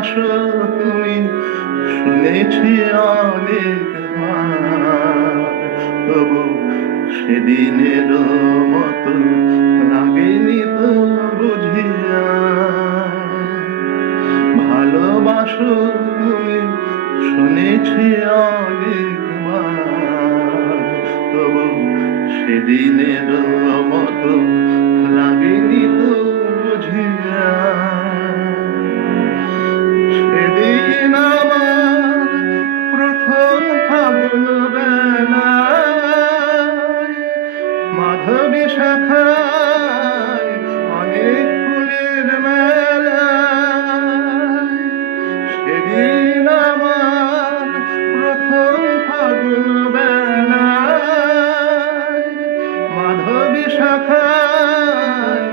ভালোবাসো তুমি শুনেছি অনেকবার, তবু সেদিনের মতো লাগেনি তো বুঝিয়া। ভালোবাসো তুমি শুনেছি অনেকবার, তবু সেদিনের মতো লাগেনি তো বুঝিয়া। সেদিন আমার প্রথম ফাগুন বেলায় মাধবী শাখায় অনেক ফুলের মেলায়। সেদিন আমার প্রথম ফাগুন বেলায় মাধবী শাখায়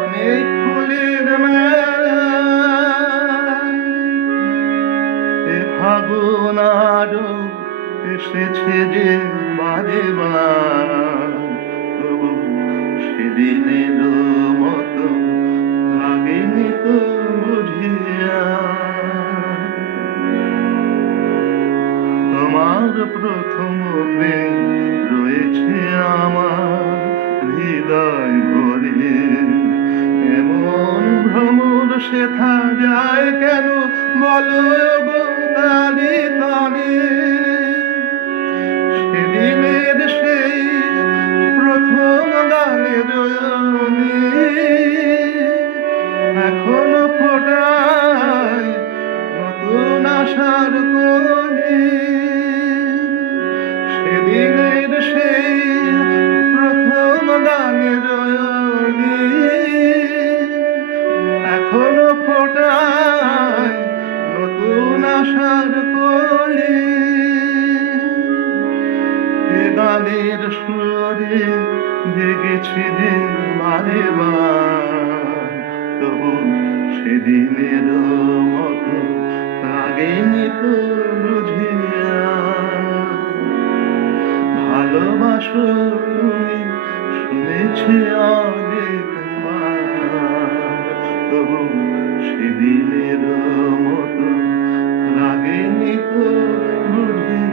অনেক ফুলের মেলায়। এ ফাগুন আরো এসেছে যে বারে বার, তবু সেদিনের মতো লাগেনি তো বুঝিয়া। তোমার প্রথম প্রেম রয়েছে আমার হৃদয় ভরে, এমন ভ্রমর সেথা যায় কেন বলো গো তারে তারে। সেদিনের সেই প্রথম গানের জনি এখনো ফোটায় নতুন আশার কলি। সেদিনের সেই প্রথম গানের জনি এখনো ফোটায় নতুন আশার কলি। এ গানের সুরে জেগেছি যে বারে বার, তবু সেদিনের মতো লাগেনি তো বুঝিয়া। ভালোবাসো তুমি শুনেছি অনেকবার, তবু সেদিনের মতো লাগেনি তো বুঝিয়া।